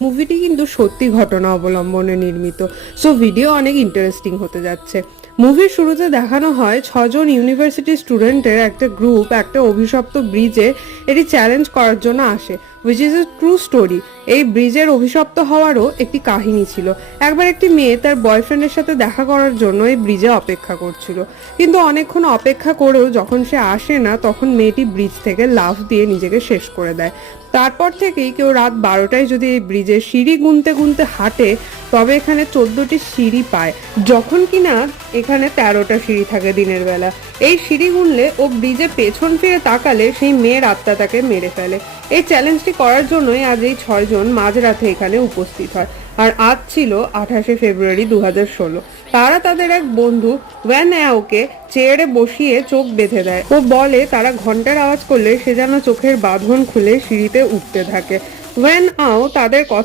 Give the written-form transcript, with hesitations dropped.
মুভিটি কিন্তু সত্যি ঘটনা অবলম্বনে নির্মিত, সো ভিডিও অনেক ইন্টারেস্টিং হতে যাচ্ছে। মুভির শুরুতে দেখানো হয় 6জন ইউনিভার্সিটি স্টুডেন্টের একটা গ্রুপ একটা অভিশপ্ত ব্রিজে এটি চ্যালেঞ্জ করার জন্য আসে, which is a true story. এই ব্রিজের অভিশপ্ত হওয়ারও একটি কাহিনী ছিল। একবার একটি মেয়ে তার বয়ফ্রেন্ডের সাথে দেখা করার জন্য এই ব্রিজে অপেক্ষা করছিল, কিন্তু অনেকক্ষণ অপেক্ষা করেও যখন সে আসে না তখন মেয়েটি ব্রিজ থেকে লাফ দিয়ে নিজেকে শেষ করে দেয়। তারপর থেকেই কেউ রাত 12টায় যদি এই ব্রিজের সিঁড়ি গুনতে গুনতে হাঁটে তবে এখানে 14টি সিঁড়ি পায়, যখন কিনা এখানে 13টা সিঁড়ি থাকে দিনের বেলা। এই সিঁড়ি গুনলে ও ব্রিজে পেছন ফিরে তাকালে সেই মেয়ের আত্মা তাকে মেরে ফেলে। এই চ্যালেঞ্জটি করার জন্যই আজ এই 6জন মাঝরাতে এখানে উপস্থিত হয়। আর আজ ছিল 28শে ফেব্রুয়ারি 2016। তারা তাদের এক বন্ধু ওয়ান অ্যাওকে চেয়ারে বসিয়ে চোখ বেঁধে দেয় ও বলে তারা ঘন্টার আওয়াজ করলে সে যেন চোখের বাঁধন খুলে সিঁড়িতে উঠতে থাকে। ওয়ান আও তাদের কথা